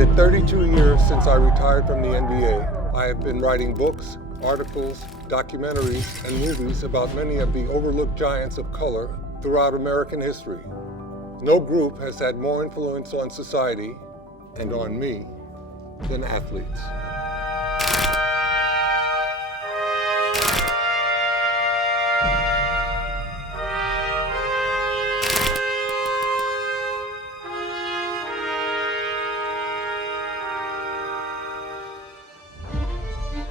the 32 years since I retired from the NBA, I have been writing books, articles, documentaries, and movies about many of the overlooked giants of color throughout American history. No group has had more influence on society, and on me, than athletes.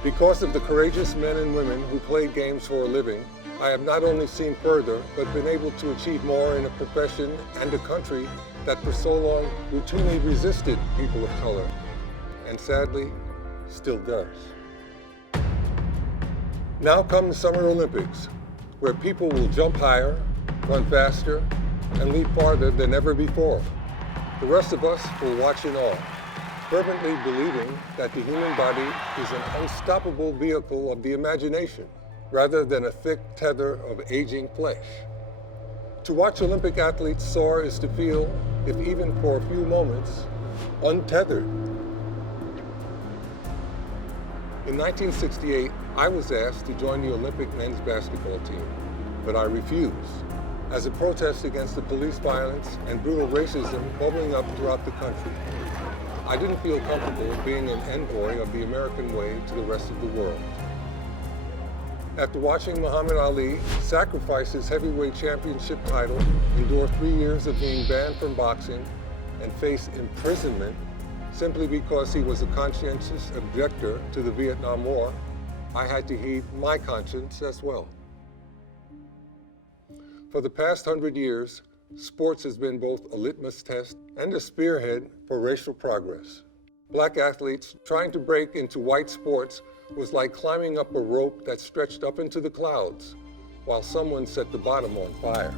Because of the courageous men and women who played games for a living, I have not only seen further, but been able to achieve more in a profession and a country that for so long routinely resisted people of color, and sadly, still does. Now come the Summer Olympics, where people will jump higher, run faster, and leap farther than ever before. The rest of us will watch in awe, fervently believing that the human body is an unstoppable vehicle of the imagination, rather than a thick tether of aging flesh. To watch Olympic athletes soar is to feel, if even for a few moments, untethered. In 1968, I was asked to join the Olympic men's basketball team, but I refused, as a protest against the police violence and brutal racism bubbling up throughout the country. I didn't feel comfortable being an envoy of the American way to the rest of the world. After watching Muhammad Ali sacrifice his heavyweight championship title, endure 3 years of being banned from boxing, and face imprisonment simply because he was a conscientious objector to the Vietnam War, I had to heed my conscience as well. For the past 100 years, sports has been both a litmus test and a spearhead for racial progress. Black athletes trying to break into white sports was like climbing up a rope that stretched up into the clouds, while someone set the bottom on fire.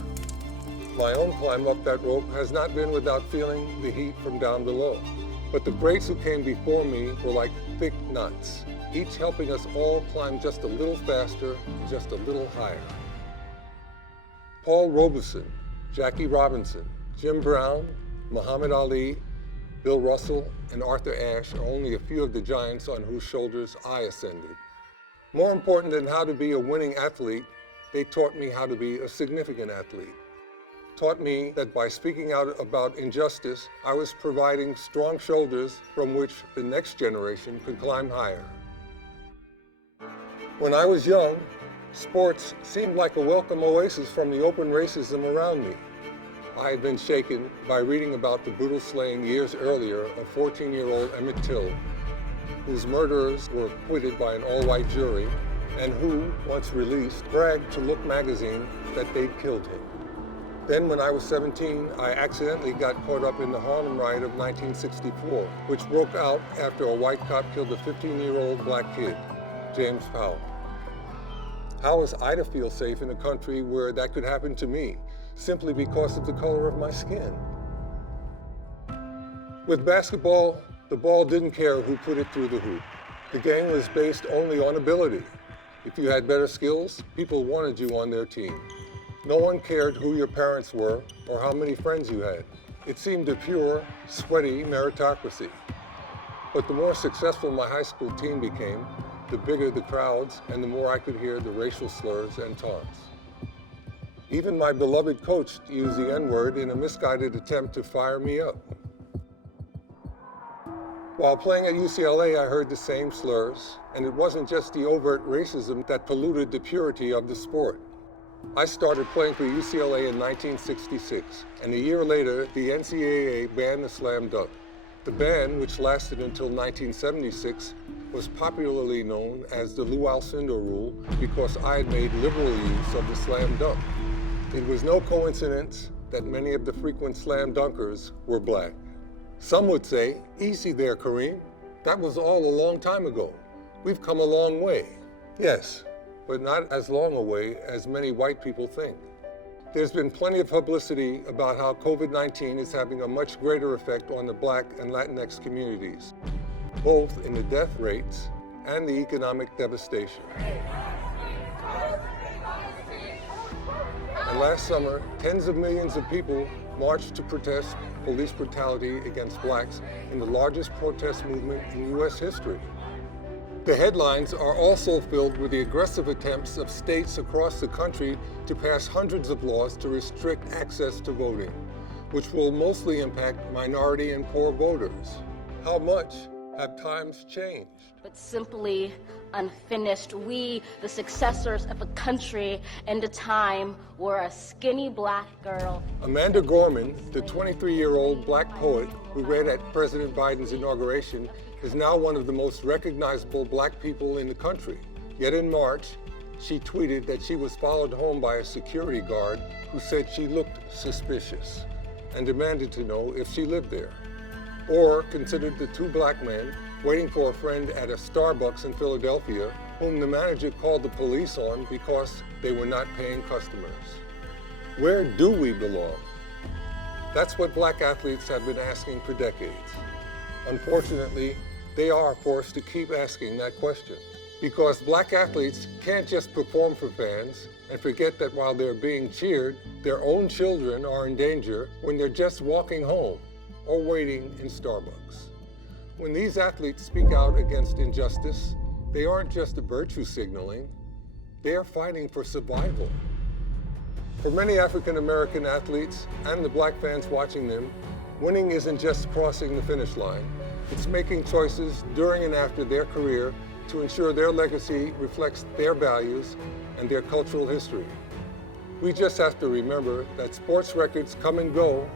My own climb up that rope has not been without feeling the heat from down below. But the greats who came before me were like thick knots, each helping us all climb just a little faster and just a little higher. Paul Robeson, Jackie Robinson, Jim Brown, Muhammad Ali, Bill Russell, and Arthur Ashe are only a few of the giants on whose shoulders I ascended. More important than how to be a winning athlete, they taught me how to be a significant athlete. Taught me that by speaking out about injustice, I was providing strong shoulders from which the next generation could climb higher. When I was young, sports seemed like a welcome oasis from the open racism around me. I had been shaken by reading about the brutal slaying years earlier of 14-year-old Emmett Till, whose murderers were acquitted by an all-white jury, and who, once released, bragged to Look magazine that they'd killed him. Then when I was 17, I accidentally got caught up in the Harlem riot of 1964, which broke out after a white cop killed a 15-year-old black kid, James Powell. How was I to feel safe in a country where that could happen to me, simply because of the color of my skin? With basketball, the ball didn't care who put it through the hoop. The game was based only on ability. If you had better skills, people wanted you on their team. No one cared who your parents were or how many friends you had. It seemed a pure, sweaty meritocracy. But the more successful my high school team became, the bigger the crowds and the more I could hear the racial slurs and taunts. Even my beloved coach used the N-word in a misguided attempt to fire me up. While playing at UCLA, I heard the same slurs, and it wasn't just the overt racism that polluted the purity of the sport. I started playing for UCLA in 1966, and a year later, the NCAA banned the slam dunk. The ban, which lasted until 1976, was popularly known as the Lou Alcindor rule because I had made liberal use of the slam dunk. It was no coincidence that many of the frequent slam dunkers were black. Some would say, easy there, Kareem. That was all a long time ago. We've come a long way. Yes, but not as long a way as many white people think. There's been plenty of publicity about how COVID-19 is having a much greater effect on the Black and Latinx communities, both in the death rates and the economic devastation. And last summer, tens of millions of people marched to protest police brutality against blacks in the largest protest movement in U.S. history. The headlines are also filled with the aggressive attempts of states across the country to pass hundreds of laws to restrict access to voting, which will mostly impact minority and poor voters. How much have times changed? But simply unfinished. We, the successors of a country and a time where a skinny black girl. Amanda Gorman, the 23-year-old black poet who read at President Biden's inauguration, is now one of the most recognizable black people in the country. Yet in March, she tweeted that she was followed home by a security guard who said she looked suspicious and demanded to know if she lived there. Or considered the two black men waiting for a friend at a Starbucks in Philadelphia, whom the manager called the police on because they were not paying customers. Where do we belong? That's what black athletes have been asking for decades. Unfortunately, they are forced to keep asking that question, because black athletes can't just perform for fans and forget that while they're being cheered, their own children are in danger when they're just walking home or waiting in Starbucks. When these athletes speak out against injustice, they aren't just virtue signaling, they are fighting for survival. For many African American athletes and the black fans watching them, winning isn't just crossing the finish line, it's making choices during and after their career to ensure their legacy reflects their values and their cultural history. We just have to remember that sports records come and go,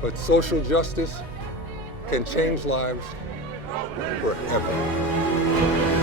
but social justice can change lives forever.